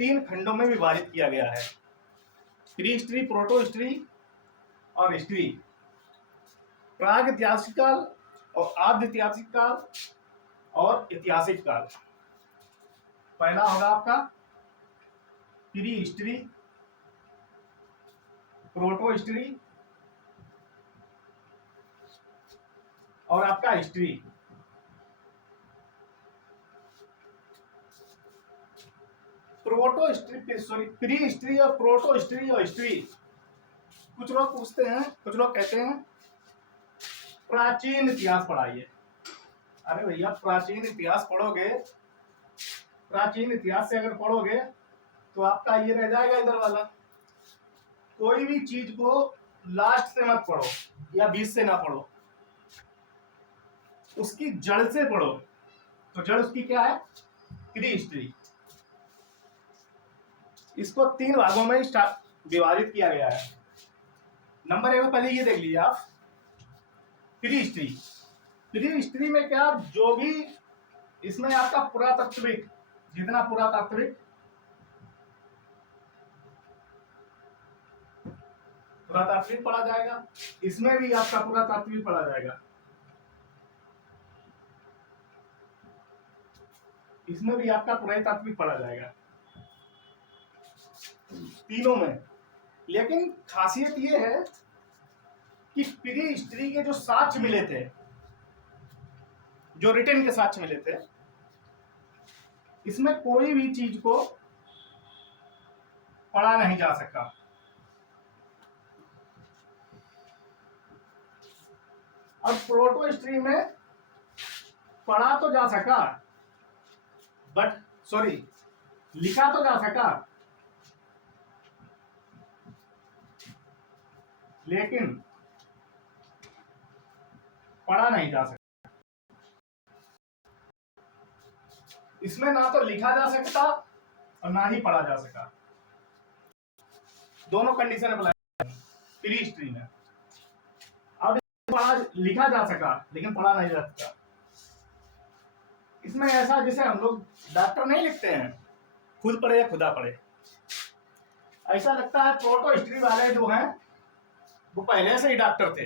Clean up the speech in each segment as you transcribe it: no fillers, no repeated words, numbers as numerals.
तीन खंडों में विभाजित किया गया है, प्री हिस्ट्री, प्रोटो हिस्ट्री और हिस्ट्री। प्राग ऐतिहासिक काल और आद्य ऐतिहासिक काल और ऐतिहासिक काल। पहला होगा आपका प्री हिस्ट्री, प्रोटो हिस्ट्री और आपका history. Proto history, sorry, pre history और प्रोटो हिस्ट्री और हिस्ट्री। कुछ लोग पूछते हैं, कुछ लोग कहते हैं प्राचीन इतिहास पढ़ाइए। अरे भैया, प्राचीन इतिहास पढ़ोगे, प्राचीन इतिहास से अगर पढ़ोगे तो आपका ये रह जाएगा इधर वाला। कोई भी चीज को लास्ट से मत पढ़ो या बीच से ना पढ़ो, उसकी जड़ से पढ़ो। तो जड़ उसकी क्या है? Pre history. इसको तीन भागों में विभाजित किया गया है। नंबर एक में पहले ये देख लीजिए आप, प्री हिस्ट्री। प्री हिस्ट्री में क्या, जो भी इसमें आपका पुरातात्विक, जितना पुरातात्विक पढ़ा जाएगा, इसमें भी आपका पुरातात्विक पढ़ा जाएगा, इसमें भी आपका पुरातात्विक पढ़ा जाएगा, तीनों में। लेकिन खासियत ये है कि प्री हिस्ट्री के जो साक्ष्य मिले थे, जो रिटन के साक्ष्य मिले थे, इसमें कोई भी चीज को पढ़ा नहीं जा सका। और प्रोटो हिस्ट्री में पढ़ा तो जा सका, बट सॉरी, लिखा तो जा सका, लेकिन पढ़ा नहीं जा सकता। इसमें ना तो लिखा जा सकता और ना ही पढ़ा जा सका। दोनों कंडीशन अप्लाई प्री हिस्ट्री में। अब लिखा जा सका लेकिन पढ़ा नहीं जा सकता। इसमें ऐसा, जैसे हम लोग डॉक्टर नहीं लिखते हैं खुद पढ़े या खुदा पढ़े, ऐसा लगता है प्रोटो हिस्ट्री वाले जो हैं वो पहले से ही डॉक्टर थे,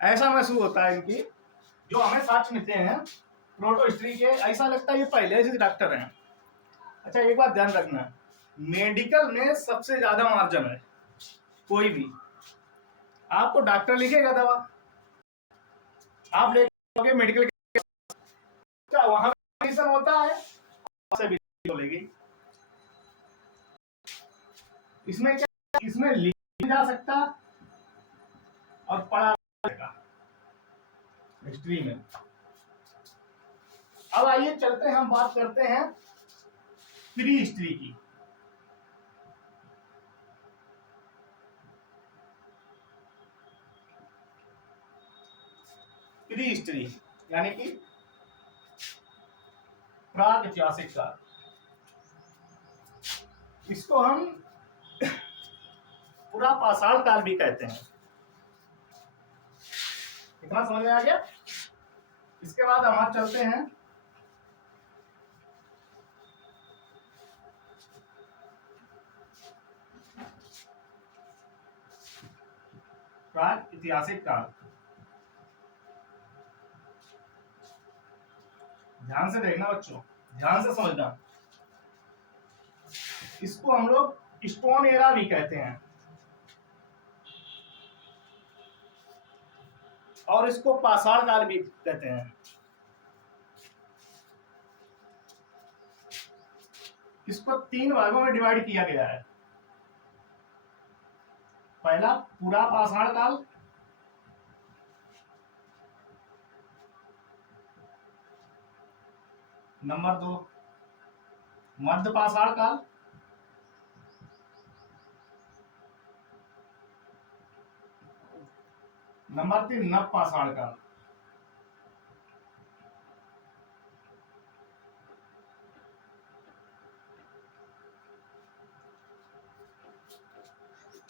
ऐसा महसूस होता है इनकी। जो हमें साक्ष्य मिलते हैं प्रोटो हिस्ट्री के, ऐसा लगता है ये पहले से डॉक्टर हैं। अच्छा, एक बात ध्यान रखना, मेडिकल में सबसे ज्यादा मार्जिन है। कोई भी आपको डॉक्टर लिखेगा दवा, आप लेके मेडिकल क्या वहां कंडीशन होता है, से भी बोलेगी। इसमें क्या, इसमें लिखा जा सकता और पढ़ा जाएगा हिस्ट्री में। अब आइए चलते हैं, हम बात करते हैं प्री हिस्ट्री की। प्री हिस्ट्री यानी कि प्राग ऐतिहासिक काल। इसको हम पूरा पाषाण काल भी कहते हैं। इतना समझ में आ गया? इसके बाद हम आज चलते हैं प्राग ऐतिहासिक काल। ध्यान से देखना बच्चों, ध्यान से समझना। इसको हम लोग स्टोन एरा भी कहते हैं और इसको पाषाण काल भी कहते हैं। इसको तीन भागों में डिवाइड किया गया है। पहला पूरा पाषाण काल, नंबर 2 मध्य पाषाण काल, नंबर 3 नव पाषाण काल।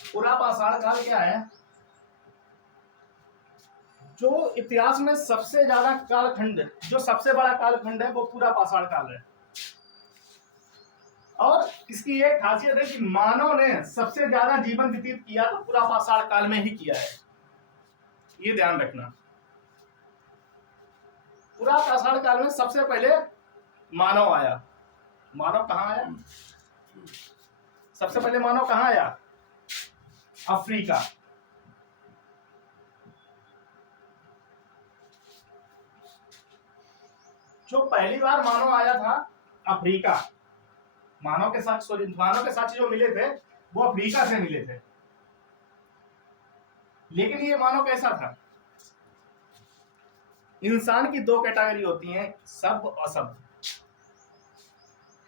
पूरा पाषाण काल क्या है? जो इतिहास में सबसे ज्यादा कालखंड, जो सबसे बड़ा कालखंड है वो पूरा पाषाण काल है। और इसकी एक खासियत है कि मानव ने सबसे ज्यादा जीवन व्यतीत किया तो पूरा पाषाण काल में ही किया है, ये ध्यान रखना। पूरा पाषाण काल में सबसे पहले मानव आया। मानव कहाँ आया? सबसे पहले मानव कहाँ आया? अफ्रीका। जो पहली बार मानव आया था अफ्रीका, मानव के साथ जो मिले थे वो अफ्रीका से मिले थे। लेकिन ये मानव कैसा था? इंसान की दो कैटेगरी होती हैं, सभ्य और असभ्य।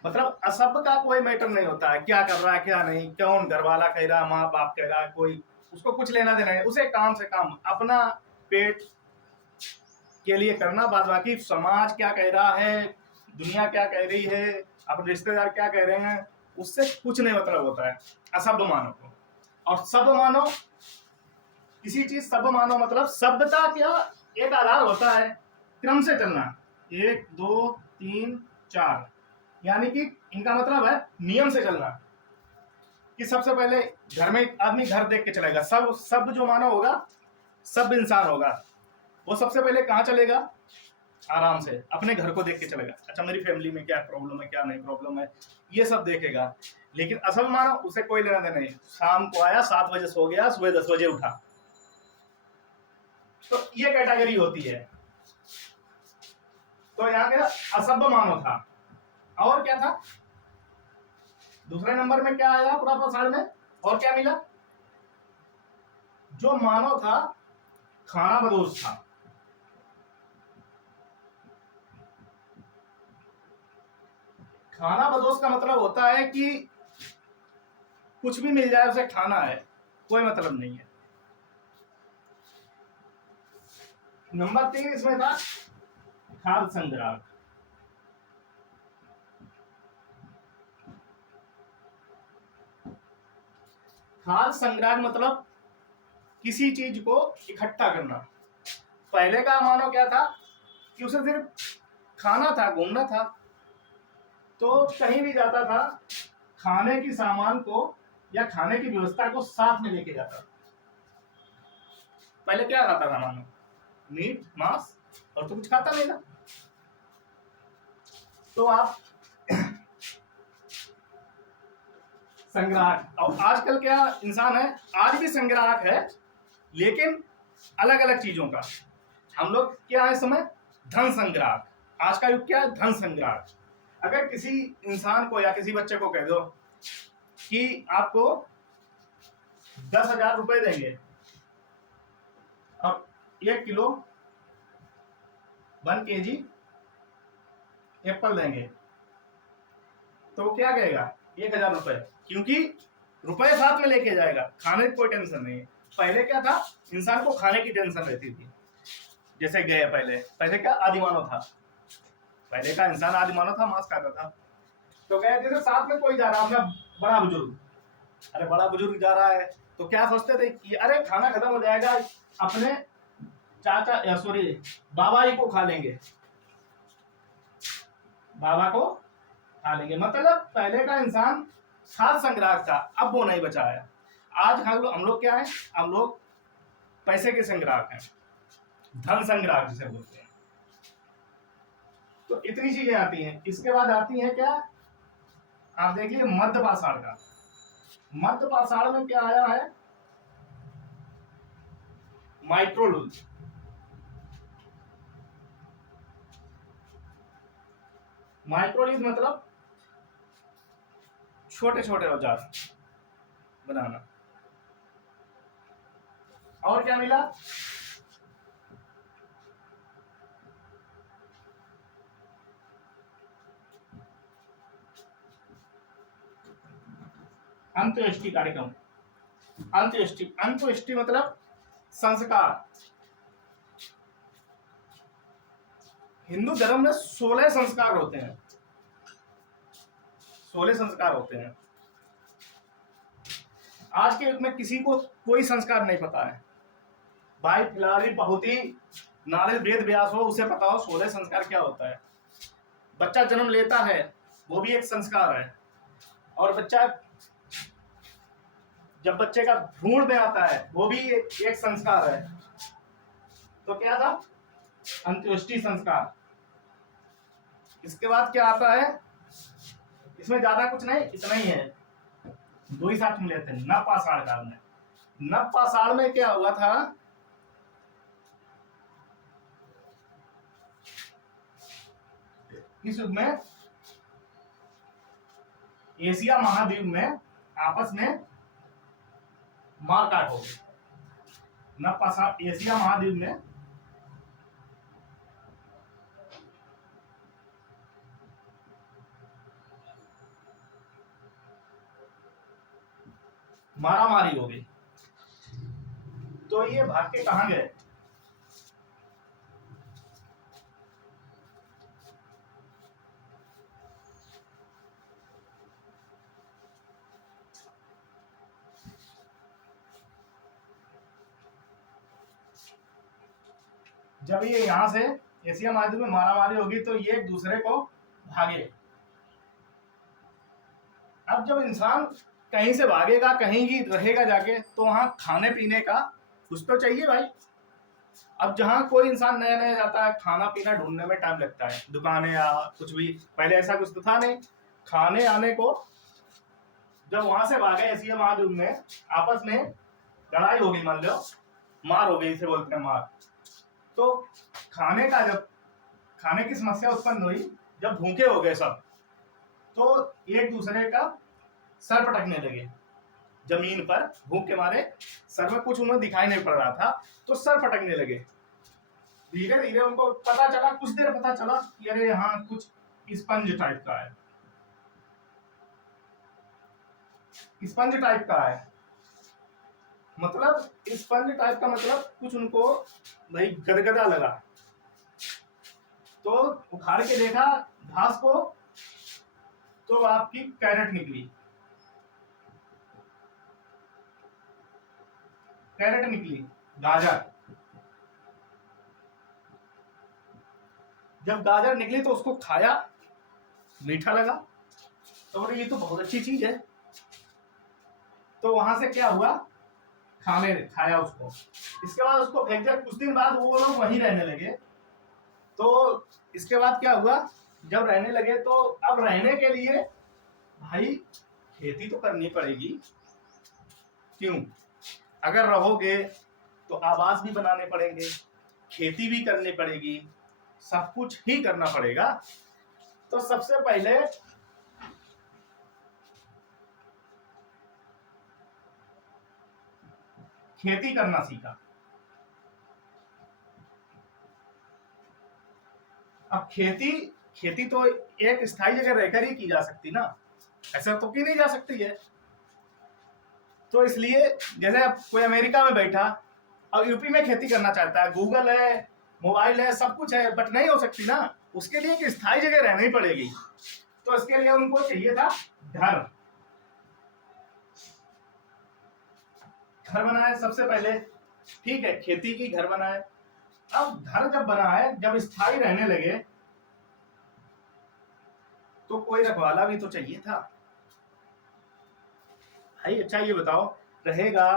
मतलब असभ्य का कोई मैटर नहीं होता है, क्या कर रहा है क्या नहीं, कौन घर वाला कह रहा, माँ बाप कह रहा, कोई उसको कुछ लेना देना है, उसे काम से काम अपना पेट के लिए करना, बाद बाकी समाज क्या कह रहा है, दुनिया क्या कह रही है, अपने रिश्तेदार क्या कह रहे हैं, उससे कुछ नहीं मतलब होता है असभ्य मानव को। और सभ्य मानव, किसी चीज सभ्य मानव मतलब सभ्यता क्या एक आधार होता है, क्रम से चलना, 1 2 3 4, यानी कि इनका मतलब है नियम से चलना। कि सबसे पहले घर में आदमी घर देख के चलेगा, सब जो मानव होगा, सब इंसान होगा, वो सबसे पहले कहाँ चलेगा? आराम से अपने घर को देख के चलेगा। अच्छा मेरी फैमिली में क्या प्रॉब्लम है, क्या नहीं प्रॉब्लम है, ये सब देखेगा। लेकिन असल मानव उसे कोई लेना देना नहीं, शाम को आया 7 बजे सो गया, सुबह 10 बजे उठा। तो ये कैटेगरी होती है। तो यहाँ पे असभ्य मानव था। और क्या था? दूसरे नंबर में क्या आया पूरा पाषाण में? और क्या मिला? जो मानव था खानाबदोश था। खानाबदोश का मतलब होता है कि कुछ भी मिल जाए उसे खाना है, कोई मतलब नहीं है। नंबर 3 इसमें था खाद्य संग्राहक। खाद्य संग्राहक मतलब किसी चीज को इकट्ठा करना। पहले का मानव क्या था कि उसे सिर्फ खाना था, घूमना था, तो कहीं भी जाता था खाने की सामान को या खाने की व्यवस्था को साथ में लेके जाता था। पहले क्या खाता था मानव? मीट मांस, और तो कुछ खाता नहीं था। तो आप संग्राहक। और आजकल क्या इंसान है, आज भी संग्राहक है, लेकिन अलग अलग चीजों का। हम लोग क्या है समय? धन संग्राहक। आज का युग क्या है? धन संग्राहक। अगर किसी इंसान को या किसी बच्चे को कह दो कि आपको 10,000 रुपए देंगे और 1 किलो 1 kg एप्पल देंगे, तो वो क्या कहेगा? 1,000 रुपए, क्योंकि रुपए साथ में लेके जाएगा, खाने की कोई टेंशन नहीं है। पहले क्या था? इंसान को खाने की टेंशन रहती थी। जैसे गए पहले क्या आदिमानव था, पहले का इंसान आदिमानव था, मांस खाता था। तो गए जैसे साथ में कोई जा रहा है, बड़ा बुजुर्ग, अरे बड़ा बुजुर्ग जा रहा है तो क्या सोचते थे कि अरे खाना खत्म हो जाएगा, अपने चाचा सॉरी बाबा ही को खा लेंगे, बाबा को खा लेंगे। मतलब पहले का इंसान खाद्य संग्राहक था, अब वो नहीं बचा है। आज हम लोग क्या है? हम लोग पैसे के संग्राहक हैं, धन संग्राहक जिसे बोलते हैं। तो इतनी चीजें आती हैं। इसके बाद आती है क्या? आप देखिए मध्य पाषाण का। मध्य पाषाण में क्या आया है? माइक्रोलूज। माइक्रोलूज मतलब छोटे छोटे औजार बनाना। और क्या मिला? अंत्येष्टि कार्यक्रम। अंत्येष्टि मतलब संस्कार। हिंदू धर्म में 16 संस्कार होते हैं, 16 संस्कार होते हैं। आज के युग में किसी को कोई संस्कार नहीं पता है। भाई फिलहाल बहुत ही नॉलेज वेद व्यास हो, उसे पता हो 16 संस्कार क्या होता है। बच्चा जन्म लेता है, वो भी एक संस्कार है। और बच्चा जब बच्चे का भ्रूण में आता है वो भी एक संस्कार है। तो क्या था? अंत्येष्टि संस्कार। इसके बाद क्या आता है? इसमें ज्यादा कुछ नहीं, इतना ही है, दो ही साथ मिले थे नवपाषाण काल में। नवपाषाण में क्या हुआ था? इस युग में एशिया महाद्वीप में आपस में मारकाट हो गई। नवपाषाण एशिया महाद्वीप में मारामारी हो गई। तो ये भाग के कहां गए? जब ये यहां से एशिया महाद्वीप में मारामारी होगी तो ये एक दूसरे को भागे। अब जब इंसान कहीं से भागेगा, कहीं ही रहेगा जाके, तो वहां खाने पीने का कुछ तो चाहिए भाई। अब जहां कोई इंसान नया नया जाता है, खाना पीना ढूंढने में टाइम लगता है, दुकानें या कुछ भी, पहले ऐसा कुछ तो था नहीं। खाने आने को जब वहां से भागे एशिया महाद्वीप में, आपस में लड़ाई हो गई, मान लो मार हो गई, इसे बोलते हैं मार। तो खाने का जब खाने की समस्या उत्पन्न हुई, जब भूखे हो गए सब, तो एक दूसरे का सर पटकने लगे जमीन पर। भूख के मारे सर में कुछ उन्हें दिखाई नहीं पड़ रहा था, तो सर पटकने लगे। धीरे धीरे उनको पता चला, कुछ देर पता चला कि अरे यहाँ कुछ स्पंज टाइप का है, स्पंज टाइप का है। मतलब स्पंज टाइप का मतलब कुछ उनको भाई गदगदा लगा। तो उखाड़ के देखा घास को, तो आपकी कैरेट निकली, कैरेट निकली, गाजर। जब गाजर निकली तो उसको खाया, मीठा लगा, तो बोले ये तो बहुत अच्छी चीज है। तो वहां से क्या हुआ? खाया उसको। इसके बाद उसको फेंक दिया। कुछ दिन बाद वो लोग वहीं रहने लगे। तो इसके बाद क्या हुआ? जब रहने लगे तो अब रहने के लिए भाई खेती तो करनी पड़ेगी। क्यों? अगर रहोगे तो आवास भी बनाने पड़ेंगे, खेती भी करनी पड़ेगी, सब कुछ ही करना पड़ेगा। तो सबसे पहले खेती करना सीखा। अब खेती तो एक स्थायी जगह रहकर ही की जा सकती ना, ऐसा तो की नहीं जा सकती है। तो इसलिए जैसे अब कोई अमेरिका में बैठा, अब यूपी में खेती करना चाहता है, गूगल है, मोबाइल है, सब कुछ है, बट नहीं हो सकती ना। उसके लिए एक स्थायी जगह रहनी पड़ेगी। तो इसके लिए उनको चाहिए था घर। घर बनाए सबसे पहले, ठीक है, खेती की घर बनाए। अब घर जब बना है, जब स्थायी रहने लगे, तो कोई रखवाला भी तो चाहिए था भाई। अच्छा ये बताओ, रहेगा,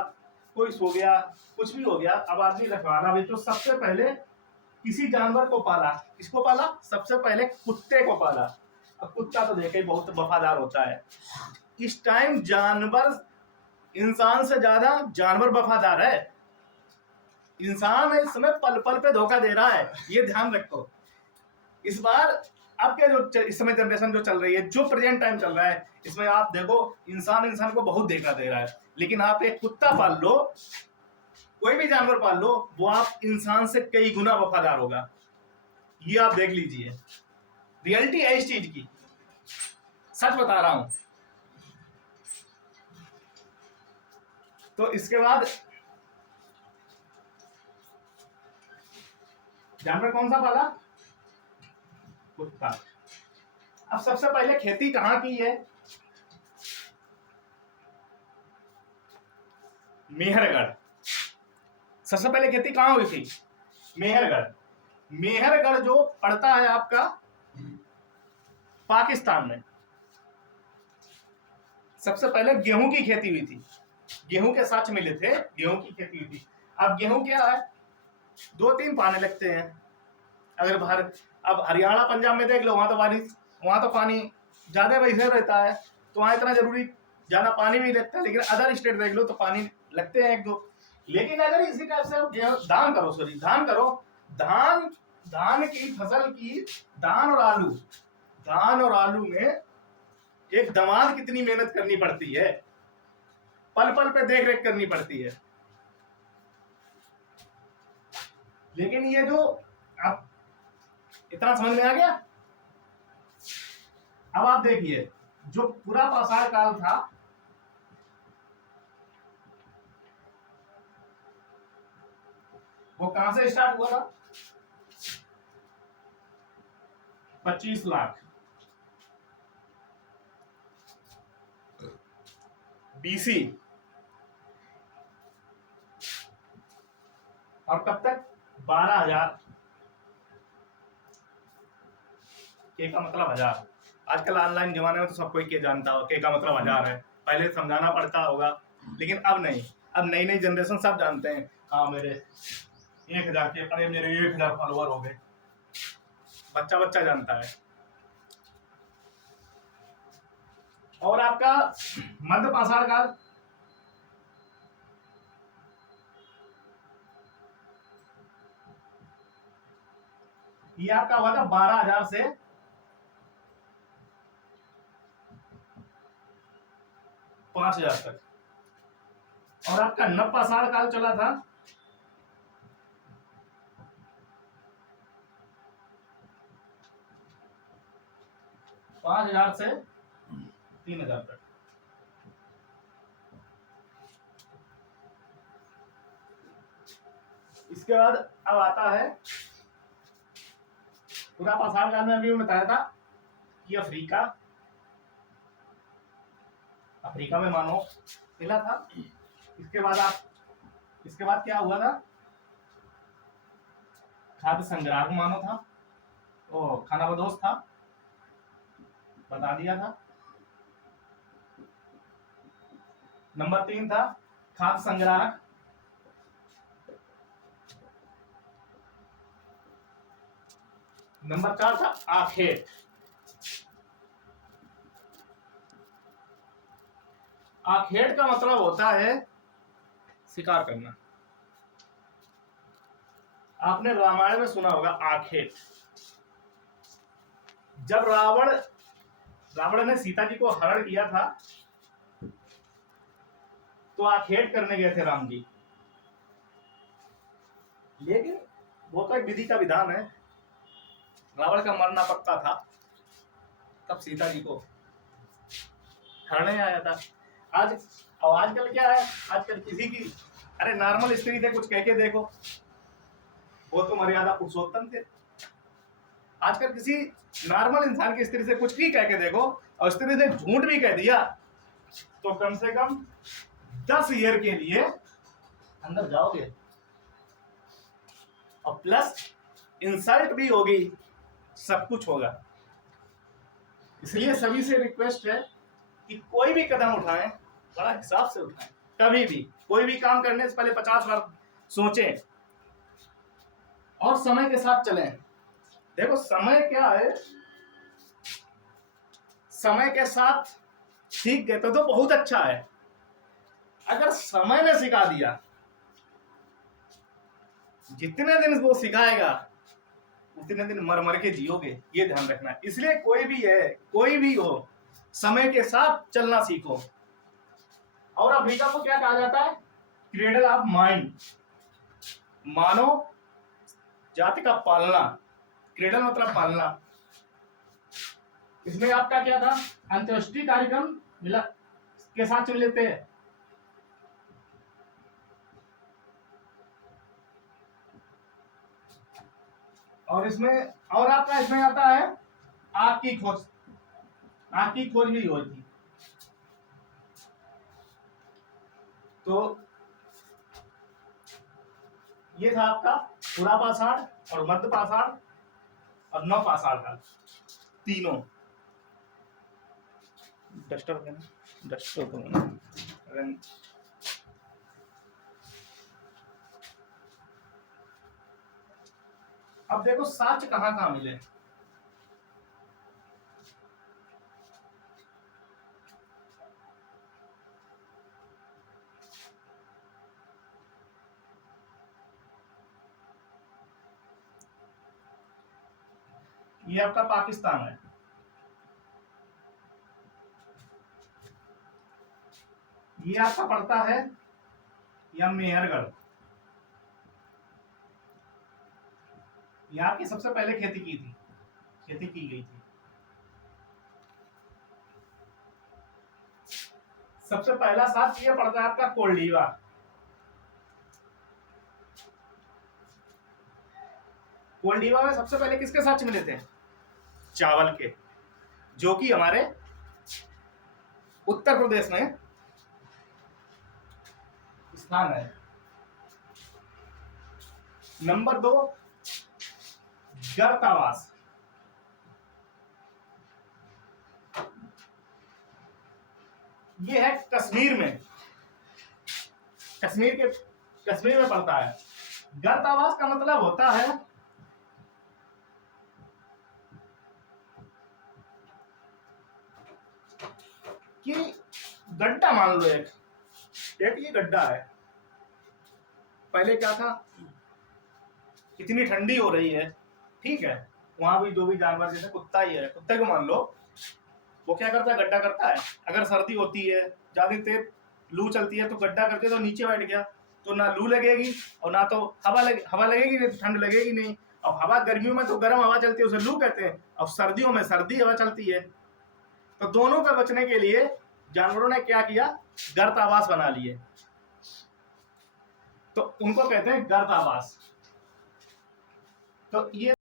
कोई सो गया, कुछ भी हो गया, अब आदमी रखवाला भी। तो सबसे पहले किसी जानवर को पाला। किसको पाला? सबसे पहले कुत्ते को पाला। अब कुत्ता तो देखे बहुत वफादार होता है। इस टाइम जानवर इंसान से ज्यादा जानवर वफादार है। इंसान इस समय पल पल पे धोखा दे रहा है, ये ध्यान रखो। इस बार अब के जो इस समय जनरेशन जो चल रही है, जो प्रेजेंट टाइम चल रहा है, इसमें आप देखो इंसान को बहुत धोखा दे रहा है। लेकिन आप एक कुत्ता पाल लो, कोई भी जानवर पाल लो, वो आप इंसान से कई गुना वफादार होगा। ये आप देख लीजिए, रियलिटी है इस चीज की, सच बता रहा हूं। तो इसके बाद जानवर कौन सा पाला? कुत्ता। अब सबसे पहले खेती कहां की है? मेहरगढ़। सबसे पहले खेती कहां हुई थी? मेहरगढ़। मेहरगढ़ जो पड़ता है आपका पाकिस्तान में। सबसे पहले गेहूं की खेती हुई थी, गेहूं के साक्ष्य मिले थे, गेहूं की खेती हुई थी। अब गेहूं क्या है, 2-3 पानी लगते हैं। अगर बाहर अब हरियाणा पंजाब में देख लो, वहां तो बारिश, वहां तो पानी ज्यादा वैसे रहता है, तो वहां इतना जरूरी ज्यादा पानी भी लगता है। लेकिन अदर स्टेट देख लो तो पानी लगते हैं 1-2। लेकिन अगर इसी टाइप से धान करो, सॉरी धान करो, धान धान की फसल की, धान और आलू में एक दमाद कितनी मेहनत करनी पड़ती है, पल पल पे देख रेख करनी पड़ती है। लेकिन ये जो अब इतना समझ में आ गया। अब आप देखिए, जो पूरा पाषाण काल था, वो कहां से स्टार्ट हुआ था? 25 लाख बीसी, और कब तक? 12,000। के का मतलब 1000। आजकल ऑनलाइन जमाने में तो सब कोई के जानता हो के का मतलब 1000 है, पहले समझाना पड़ता होगा, लेकिन अब नहीं। अब नई नई जनरेशन सब जानते हैं। हाँ मेरे 1000 के, अरे मेरे 1000 फॉलोअर हो गए, बच्चा बच्चा जानता है। और आपका मध्य पाषाण काल, ये आपका हुआ था 12,000 से 5,000 तक। और आपका नव पाषाण काल चला था 5,000 से 3,000 तक। इसके बाद अब आता है पूरा पाषाण काल में, अभी बताया था कि अफ्रीका में मानो मिला था। इसके बाद क्या हुआ था? खाद्य संग्राहक मानो था, वो खानाबदोश था, बता दिया था। नंबर 3 था खाद्य संग्राहक। नंबर 4 था आखेट। आखेट का मतलब होता है शिकार करना। आपने रामायण में सुना होगा आखेट। जब रावण ने सीता जी को हरण किया था, तो आखेट करने गए थे राम जी। लेकिन वो तो एक विधि का विधान है, रावण का मरना पक्का था, तब सीता जी को हरने आया था। आजकल क्या है, आजकल किसी की, अरे नॉर्मल स्त्री से कुछ कह के देखो, वो तो मर्यादा पुरुषोत्तम थे। आजकल किसी नॉर्मल इंसान की स्त्री से कुछ भी कह के देखो, और स्त्री से झूठ भी कह दिया, तो कम से कम 10 ईयर के लिए अंदर जाओगे, और प्लस इंसल्ट भी होगी, सब कुछ होगा। इसलिए सभी से रिक्वेस्ट है कि कोई भी कदम उठाएं, बड़ा हिसाब से उठाएं। कभी भी कोई भी काम करने से पहले 50 बार सोचें, और समय के साथ चलें। देखो समय क्या है, समय के साथ सीख गए तो बहुत अच्छा है। अगर समय ने सिखा दिया, जितने दिन वो सिखाएगा उतने दिन मर मर के जियोगे, ये ध्यान रखना है। इसलिए कोई भी हो, समय के साथ चलना सीखो। और अफ्रीका को क्या कहा जाता है? क्रेडल ऑफ माइंड, मानव जाति का पालना। क्रेडल मतलब पालना। इसमें आपका क्या था? अंत्येष्टि कार्यक्रम मिला के साथ चल लेते हैं। और आपका इसमें आता है आग की खोज भी हुई थी। तो ये था आपका पूरा पाषाण और मध्य पाषाण और नव पाषाण का तीनों। डिस्टर्ब है ना। डस्ट तो नहीं। अब देखो साच कहाँ कहाँ मिले। ये आपका पाकिस्तान है, ये आपका पड़ता है या मेहरगढ़। यहाँ की सबसे पहले खेती की गई थी। सबसे पहला साथ ये पड़ता है आपका कोल्डीवा। कोल्डीवा में सबसे पहले किसके साथ मिले थे? चावल के, जो कि हमारे उत्तर प्रदेश में स्थान है। नंबर 2 गर्तावास। ये है कश्मीर में, कश्मीर में पड़ता है। गर्तावास का मतलब होता है कि गड्ढा, मान लो एक ये गड्ढा है। पहले क्या था, इतनी ठंडी हो रही है, ठीक है, वहां भी जो भी जानवर, जैसे कुत्ता ही है, कुत्ते को मान लो, वो क्या करता है, गड्ढा करता है। अगर सर्दी होती है, ज्यादा तेज लू चलती है, तो गड्ढा करके तो नीचे बैठ गया, तो ना लू लगेगी और ना तो हवा लगेगी नहीं, तो ठंड लगेगी नहीं। अब हवा गर्मियों में तो गर्म हवा चलती है, उसे लू कहते हैं, और सर्दियों में सर्दी हवा चलती है। तो दोनों का बचने के लिए जानवरों ने क्या किया, गर्त आवास बना लिए, तो उनको कहते हैं गर्त आवास। तो ये